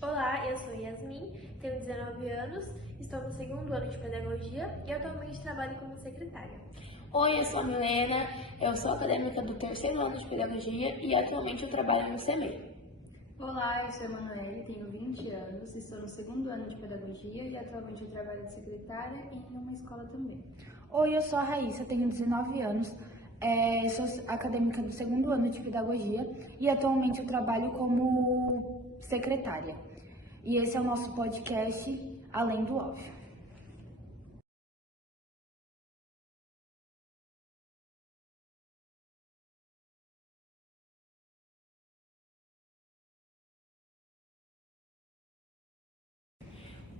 Olá, eu sou Yasmin, tenho 19 anos, estou no segundo ano de pedagogia e atualmente trabalho como secretária. Oi, eu sou a Milena, eu sou acadêmica do terceiro ano de pedagogia e atualmente eu trabalho no CEMEI. Olá, eu sou a Emanuele, tenho 20 anos, estou no segundo ano de pedagogia e atualmente eu trabalho de secretária e em uma escola também. Oi, eu sou a Raíssa, tenho 19 anos, sou acadêmica do segundo ano de pedagogia e atualmente eu trabalho como secretária. E esse é o nosso podcast Além do Óbvio.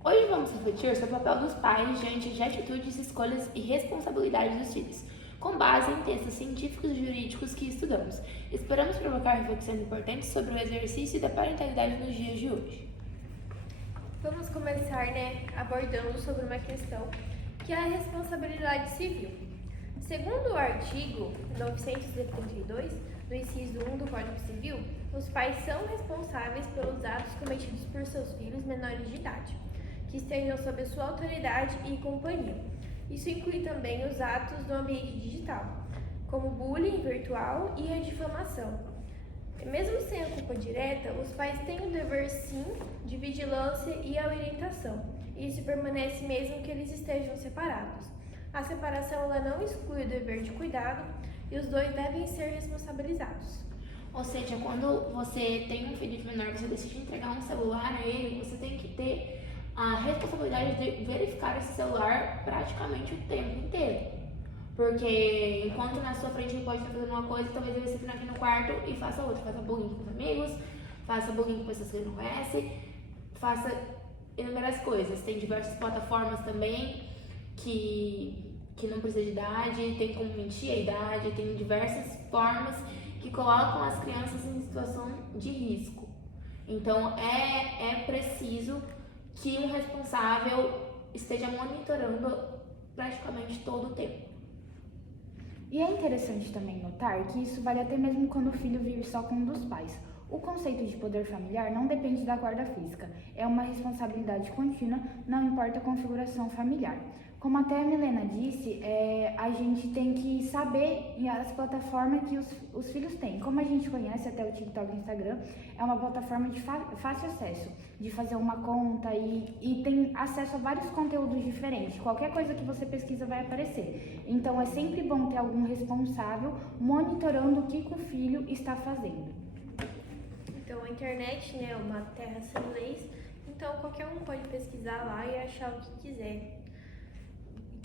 Hoje vamos refletir sobre o papel dos pais diante de atitudes, escolhas e responsabilidades dos filhos, com base em textos científicos e jurídicos que estudamos. Esperamos provocar reflexões importantes sobre o exercício da parentalidade nos dias de hoje. Vamos começar, abordando sobre uma questão que é a responsabilidade civil. Segundo o artigo 932 do inciso 1 do Código Civil, os pais são responsáveis pelos atos cometidos por seus filhos menores de idade, que estejam sob sua autoridade e companhia. Isso inclui também os atos do ambiente digital, como o bullying virtual e a difamação. Mesmo sem a culpa direta, os pais têm o dever, sim, de vigilância e orientação. Isso permanece mesmo que eles estejam separados. A separação ela não exclui o dever de cuidado e os dois devem ser responsabilizados. Ou seja, quando você tem um filho de menor, você decide entregar um celular a ele, você tem que ter a responsabilidade de verificar esse celular praticamente o tempo inteiro. Porque enquanto na sua frente ele pode estar fazendo uma coisa, talvez ele esteja aqui no quarto e faça outra. Faça bullying com os amigos, faça bullying com pessoas que ele não conhece, faça inúmeras coisas. Tem diversas plataformas também que não precisa de idade, tem como mentir a idade, tem diversas formas que colocam as crianças em situação de risco. Então é preciso que um responsável esteja monitorando praticamente todo o tempo. E é interessante também notar que isso vale até mesmo quando o filho vive só com um dos pais. O conceito de poder familiar não depende da guarda física, é uma responsabilidade contínua, não importa a configuração familiar. Como até a Milena disse, a gente tem que saber as plataformas que os filhos têm. Como a gente conhece até o TikTok e o Instagram, é uma plataforma de fácil acesso, de fazer uma conta e tem acesso a vários conteúdos diferentes. Qualquer coisa que você pesquisa vai aparecer. Então é sempre bom ter algum responsável monitorando o que o filho está fazendo. Então a internet é uma terra sem leis, então qualquer um pode pesquisar lá e achar o que quiser.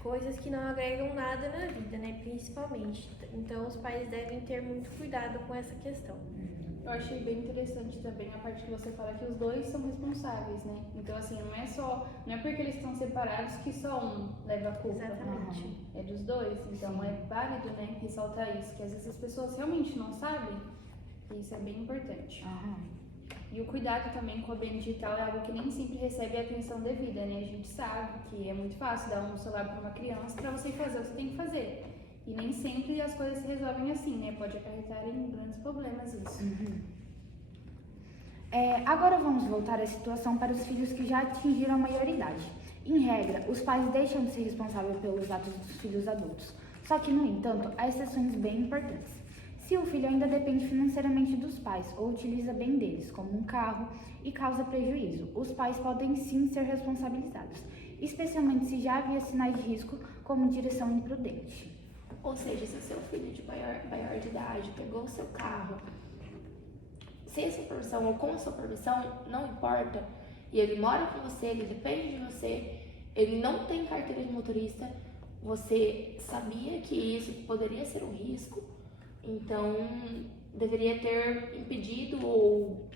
Coisas que não agregam nada na vida, principalmente. Então os pais devem ter muito cuidado com essa questão. Eu achei bem interessante também a parte que você fala que os dois são responsáveis, né? Então assim, não é porque eles estão separados que só um leva a culpa. Exatamente. É dos dois, então é válido, ressaltar isso, que às vezes as pessoas realmente não sabem, e isso é bem importante. E o cuidado também com o ambiente digital é algo que nem sempre recebe a atenção devida, A gente sabe que é muito fácil dar um celular para uma criança para você fazer o que você tem que fazer. E nem sempre as coisas se resolvem assim, Pode acarretar em grandes problemas isso. Agora vamos voltar à situação para os filhos que já atingiram a maioridade. Em regra, os pais deixam de ser responsáveis pelos atos dos filhos adultos. Só que, no entanto, há exceções bem importantes. Se o filho ainda depende financeiramente dos pais ou utiliza bem deles, como um carro, e causa prejuízo, os pais podem sim ser responsabilizados, especialmente se já havia sinais de risco, como direção imprudente. Ou seja, se o seu filho de maior de idade pegou o seu carro, sem sua permissão ou com sua permissão, não importa, e ele mora com você, ele depende de você, ele não tem carteira de motorista, você sabia que isso poderia ser um risco, então deveria ter impedido ou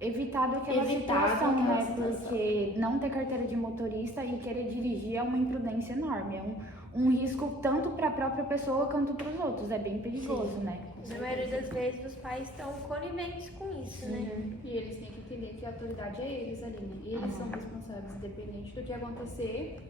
evitado aquela situação, Porque não ter carteira de motorista e querer dirigir é uma imprudência enorme, é um risco tanto para a própria pessoa quanto para os outros, é bem perigoso, Na maioria das vezes os pais estão coniventes com isso, E eles têm que entender que a autoridade é eles ali, Eles são responsáveis, independente do que acontecer,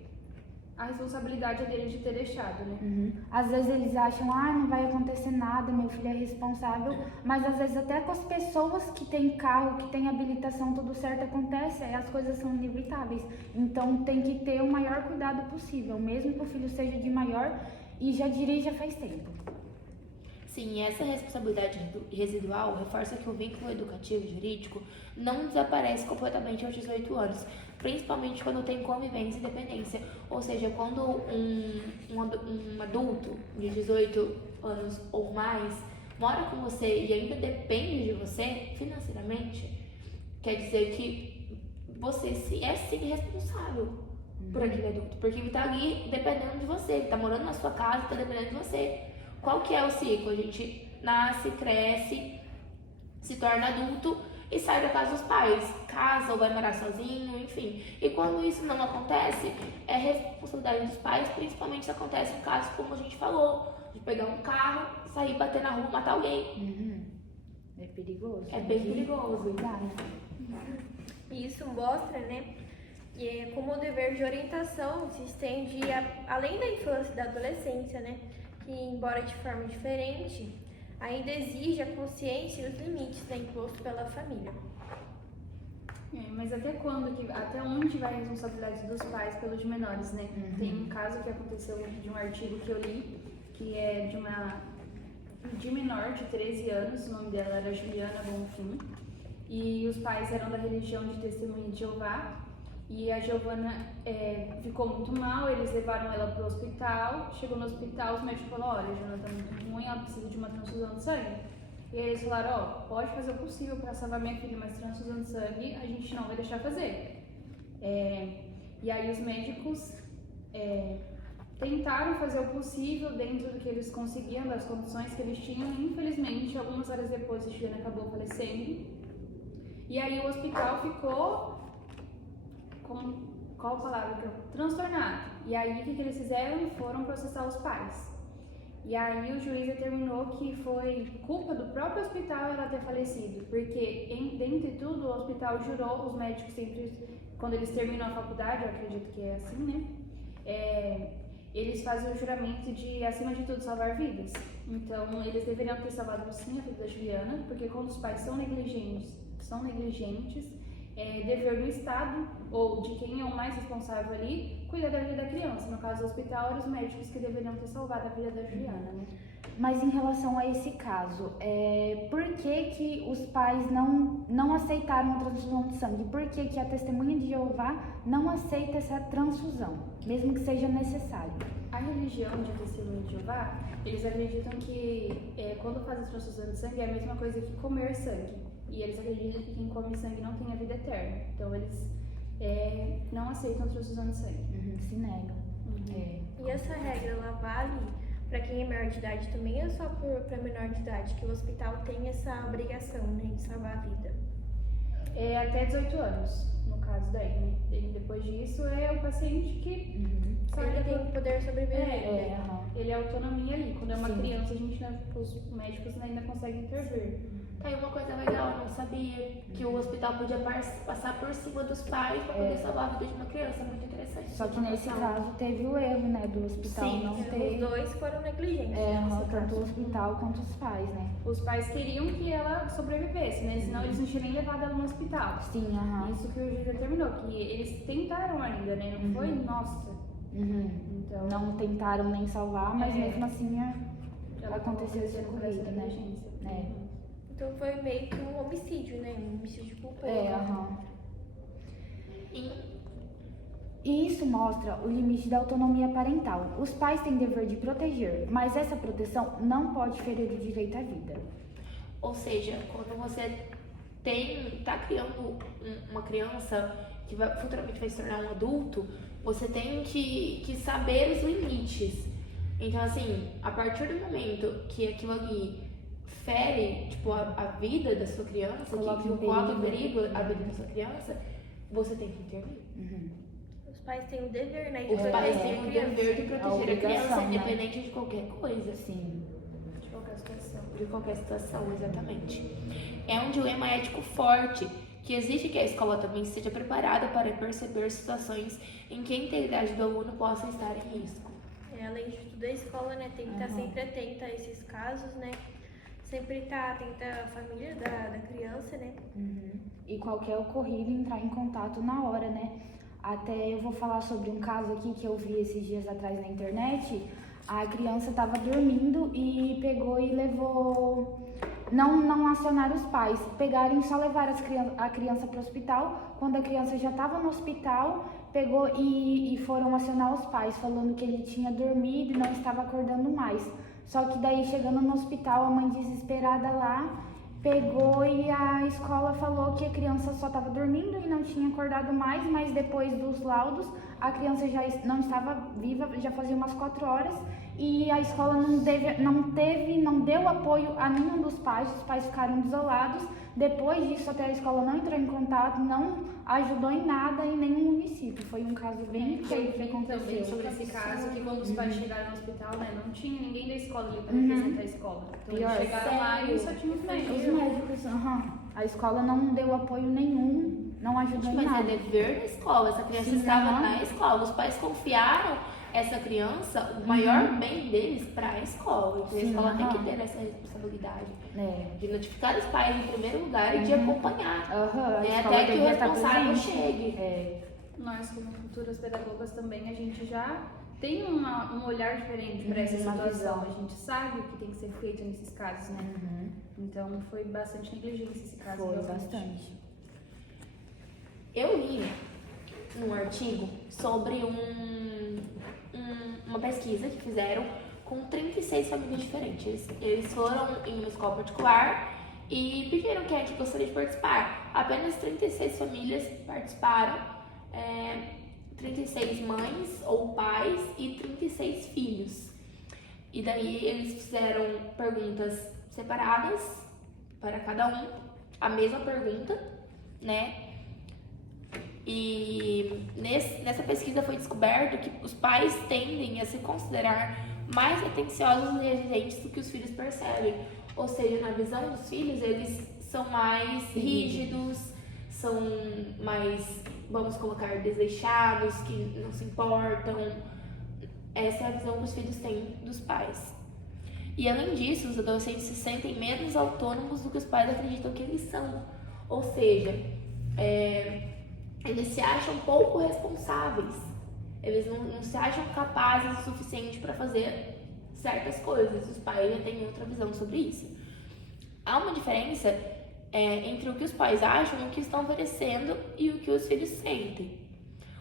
a responsabilidade é dele de ter deixado, né? Às vezes eles acham, não vai acontecer nada, meu filho é responsável, mas às vezes até com as pessoas que têm carro, que têm habilitação, tudo certo acontece, aí as coisas são inevitáveis. Então tem que ter o maior cuidado possível, mesmo que o filho seja de maior e já dirija faz tempo. Sim, essa responsabilidade residual reforça que o vínculo educativo e jurídico não desaparece completamente aos 18 anos, principalmente quando tem convivência e dependência, ou seja, quando um adulto de 18 anos ou mais mora com você e ainda depende de você financeiramente, quer dizer que você é sim responsável por aquele adulto, porque ele tá ali dependendo de você, ele tá morando na sua casa, tá dependendo de você. Qual que é o ciclo? A gente nasce, cresce, se torna adulto e sai da casa dos pais, casa ou vai morar sozinho, enfim. E quando isso não acontece, é responsabilidade dos pais, principalmente se acontece em casos como a gente falou, de pegar um carro, sair, bater na rua, matar alguém. É perigoso. É bem perigoso. Cuidado. E isso mostra, né, como o dever de orientação se estende além da infância e da adolescência, né, que embora de forma diferente, ainda exige a consciência e os limites, né, impostos pela família. Mas até onde vai a responsabilidade dos pais pelos menores, né? Tem um caso que aconteceu de um artigo que eu li, que é de menor de 13 anos, o nome dela era Juliana Bonfim, e os pais eram da religião de Testemunha de Jeová, e a Giovana ficou muito mal, eles levaram ela para o hospital, chegou no hospital, os médicos falaram, olha, a Giovana está muito ruim, ela precisa de uma transfusão de sangue. E aí eles falaram, pode fazer o possível para salvar minha filha, mas transfusão de sangue a gente não vai deixar fazer. E aí os médicos tentaram fazer o possível dentro do que eles conseguiam, das condições que eles tinham, e infelizmente, algumas horas depois, a Juliana acabou falecendo. E aí o hospital ficou qual palavra que eu... transtornado. E aí o que eles fizeram? Foram processar os pais. E aí o juiz determinou que foi culpa do próprio hospital ela ter falecido, porque dentre tudo o hospital jurou, os médicos sempre, quando eles terminam a faculdade, eu acredito que é assim, né? Eles fazem o juramento de, acima de tudo, salvar vidas. Então eles deveriam ter salvado sim a vida da Juliana, porque quando os pais são negligentes, dever do Estado, ou de quem é o mais responsável ali, cuidar da vida da criança. No caso do hospital, eram os médicos que deveriam ter salvado a vida da Juliana, né? Mas em relação a esse caso, por que os pais não aceitaram a transfusão de sangue? Por que a Testemunha de Jeová não aceita essa transfusão, mesmo que seja necessário? A religião de Testemunha de Jeová, eles acreditam que quando faz a transfusão de sangue é a mesma coisa que comer sangue. E eles acreditam que quem come sangue não tem a vida eterna. Então eles não aceitam a transfusão de sangue. Se negam. E essa regra, ela vale para quem é menor de idade também, ou só para menor de idade? Que o hospital tem essa obrigação, né, de salvar a vida? Até 18 anos, no caso daí, né? E depois disso é o paciente que Ele tem poder sobreviver. Ele é autonomia ali. Quando é uma Sim. criança, os médicos ainda conseguem intervir. Tá aí uma coisa legal, eu não sabia que o hospital podia passar por cima dos pais para poder salvar a vida de uma criança, muito interessante. Só que nesse caso teve o erro, né, do hospital Sim, não Os ter. dois foram negligentes. nesse Tanto caso. o hospital quanto os pais, né? Os pais queriam que ela sobrevivesse, né? Senão eles não tinham nem levado ela no hospital. Sim, Isso que o juiz determinou, que eles tentaram ainda, né? Não foi, nossa. Então, Não tentaram nem salvar, mas mesmo assim ela aconteceu esse por essa ocorrido, né? negligência. Então foi meio que um homicídio, né? Um homicídio culposo. E isso mostra o limite da autonomia parental. Os pais têm dever de proteger, mas essa proteção não pode ferir o direito à vida. Ou seja, quando você tá criando uma criança que futuramente vai se tornar um adulto, você tem que saber os limites. Então, assim, a partir do momento que aquilo ali fere, tipo, a vida da sua criança, que coloca em perigo a vida da sua criança, você tem que intervir. Os pais têm o dever, né? Os pais têm proteger o a criança. dever de proteger a criança, obrigação, né? independente de qualquer coisa. Sim. De qualquer situação. De qualquer situação, exatamente. É um dilema ético forte que exige que a escola também esteja preparada para perceber situações em que a integridade do aluno possa estar em risco. Além de tudo, a escola, né, tem que estar sempre atenta a esses casos, né? Sempre estar atenta à família da criança, né? E qualquer ocorrido entrar em contato na hora, né? Até eu vou falar sobre um caso aqui que eu vi esses dias atrás na internet. A criança estava dormindo e pegou e levou... Não acionaram os pais, pegaram e só levaram a criança para o hospital. Quando a criança já estava no hospital, pegou e foram acionar os pais, falando que ele tinha dormido e não estava acordando mais. Só que daí, chegando no hospital, a mãe desesperada lá, pegou e a escola falou que a criança só estava dormindo e não tinha acordado mais, mas depois dos laudos, a criança já não estava viva, já fazia umas 4 horas, e a escola não deu apoio a nenhum dos pais, os pais ficaram desolados. Depois disso, até a escola não entrou em contato, não ajudou em nada em nenhum município. Foi um caso bem feio que Também aconteceu. sobre esse caso, que quando os pais chegaram no hospital, né, não tinha ninguém da escola ali para representar a escola. Então Pior, eles chegaram lá e só tinha os Os médicos. médicos, a escola não deu apoio nenhum, não ajudou em Mas é nada. dever da escola, essa criança Sim, estava aham. na escola, os pais confiaram essa criança, o maior bem deles, para a escola. Então a Sim, escola tem aham. que ter essa responsabilidade É. de notificar os pais em primeiro lugar e de acompanhar, A né, escola até que o devia estar responsável presente. chegue. Nós, como futuras pedagogas também, a gente já tem um olhar diferente para essa Uma situação. visão. A gente sabe o que tem que ser feito nesses casos, né? Então foi bastante negligência esse caso. Foi realmente. bastante. Eu li um artigo sobre uma pesquisa que fizeram com 36 famílias diferentes. Eles foram em uma escola particular e pediram quem é que gostaria de participar. Apenas 36 famílias participaram, 36 mães ou pais e 36 filhos. E daí eles fizeram perguntas separadas para cada um, a mesma pergunta, né? E nessa pesquisa foi descoberto que os pais tendem a se considerar mais atenciosos e exigentes do que os filhos percebem. Ou seja, na visão dos filhos, eles são mais rígidos, são mais, vamos colocar, desleixados, que não se importam. Essa é a visão que os filhos têm dos pais. E além disso, os adolescentes se sentem menos autônomos do que os pais acreditam que eles são. Ou seja, eles se acham pouco responsáveis. Eles não se acham capazes o suficiente para fazer certas coisas. Os pais já têm outra visão sobre isso. Há uma diferença entre o que os pais acham, o que estão oferecendo e o que os filhos sentem.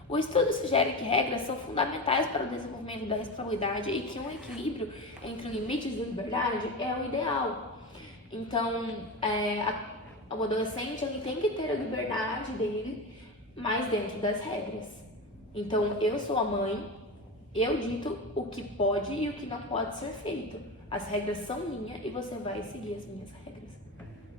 O estudo sugere que regras são fundamentais para o desenvolvimento da responsabilidade e que um equilíbrio entre limites e liberdade é o ideal. Então, o adolescente ele tem que ter a liberdade dele, mas dentro das regras. Então, eu sou a mãe, eu dito o que pode e o que não pode ser feito. As regras são minhas e você vai seguir as minhas regras.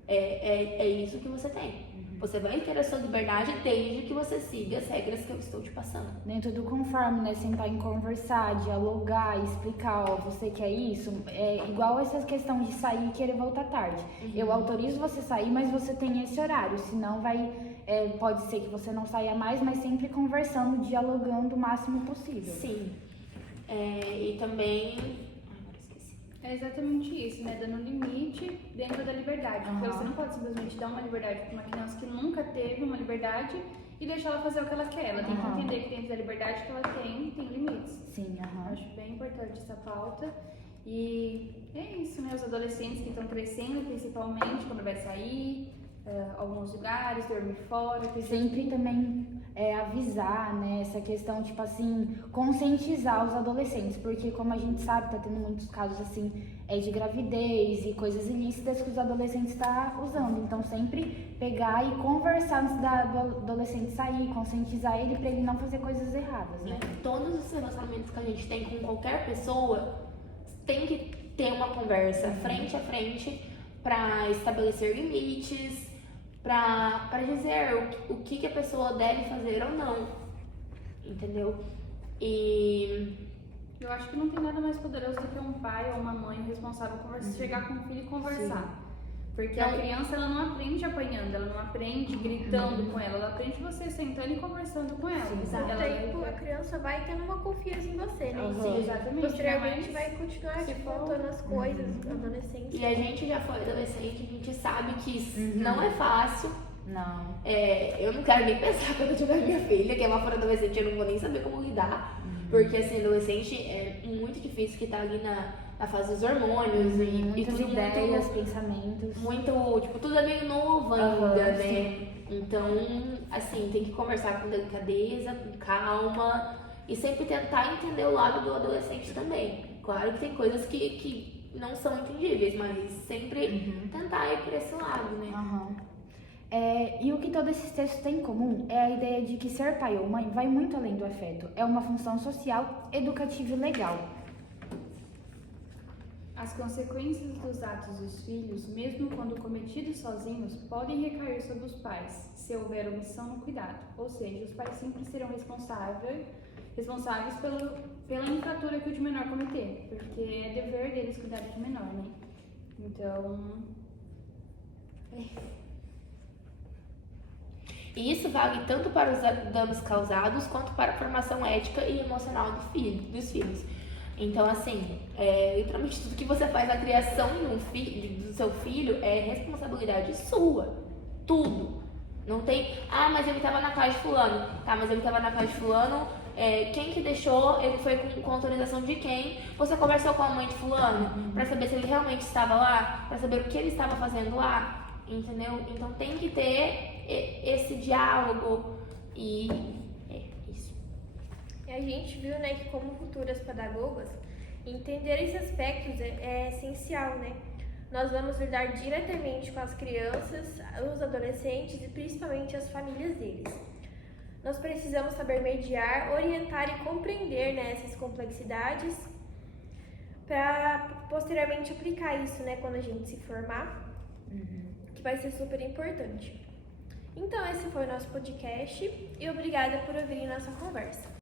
É isso que você tem. Você vai ter a sua liberdade desde que você siga as regras que eu estou te passando. Dentro do conforme, né? Sentar em conversar, dialogar, explicar, ó, você quer isso? É igual essa questão de sair e querer voltar tarde. Eu autorizo você sair, mas você tem esse horário, senão pode ser que você não saia mais, mas sempre conversando, dialogando o máximo possível. Sim. E também... agora esqueci. É exatamente isso, né? Dando limite dentro da liberdade. Porque você não pode simplesmente dar uma liberdade para uma criança que nunca teve uma liberdade e deixar ela fazer o que ela quer. Ela tem que entender que dentro da liberdade que ela tem limites. Sim, Eu acho bem importante essa pauta. E é isso, né? Os adolescentes que estão crescendo, principalmente, quando vai sair, alguns lugares, dormir fora. Sempre também avisar, né, essa questão, tipo assim, conscientizar os adolescentes, porque como a gente sabe, tá tendo muitos casos assim, de gravidez e coisas ilícitas que os adolescentes estão usando, então sempre pegar e conversar antes do adolescente sair, conscientizar ele pra ele não fazer coisas erradas, né? Todos os relacionamentos que a gente tem com qualquer pessoa tem que ter uma conversa frente a frente para estabelecer limites, para dizer o que a pessoa deve fazer ou não, entendeu? E eu acho que não tem nada mais poderoso do que um pai ou uma mãe responsável chegar com o filho e conversar. Porque a criança, ela não aprende apanhando, ela não aprende gritando com ela aprende você sentando e conversando com ela. Sim, Com o Ela tempo, a criança vai tendo uma confiança em você, né? Sim, exatamente. Posteriormente Mas vai continuar se te for- contando as coisas na adolescência. E a gente já foi adolescente, a gente sabe que não é fácil. Não. Eu não quero nem pensar quando eu tiver minha filha, que ela for adolescente, eu não vou nem saber como lidar. Porque, assim, adolescente é muito difícil, que tá ali na fase dos hormônios e Muitas tudo ideias, muito, pensamentos. muito, tipo, tudo é meio novo ainda, Aham, né? Então, assim, tem que conversar com delicadeza, com calma e sempre tentar entender o lado do adolescente também. Claro que tem coisas que não são entendíveis, mas sempre tentar ir por esse lado, né? Aham. E o que todos esses textos têm em comum é a ideia de que ser pai ou mãe vai muito além do afeto. É uma função social, educativa e legal. As consequências dos atos dos filhos, mesmo quando cometidos sozinhos, podem recair sobre os pais, se houver omissão no cuidado. Ou seja, os pais sempre serão responsáveis pela infratura que o de menor cometer, porque é dever deles cuidar de menor, né? Então, E isso vale tanto para os danos causados quanto para a formação ética e emocional dos filhos. Então, assim, literalmente tudo que você faz na criação do seu filho é responsabilidade sua. Tudo. Não tem, mas ele estava na casa de fulano. Tá, mas ele estava na casa de fulano, quem que deixou, ele foi com autorização de quem? Você conversou com a mãe de fulano pra saber se ele realmente estava lá, pra saber o que ele estava fazendo lá, entendeu? Então tem que ter esse diálogo e isso. E a gente viu, né, que como futuras pedagogas, entender esses aspectos é essencial, né? Nós vamos lidar diretamente com as crianças, os adolescentes e principalmente as famílias deles. Nós precisamos saber mediar, orientar e compreender, né, essas complexidades para posteriormente aplicar isso, né, quando a gente se formar, que vai ser super importante. Então, esse foi o nosso podcast e obrigada por ouvirem nossa conversa.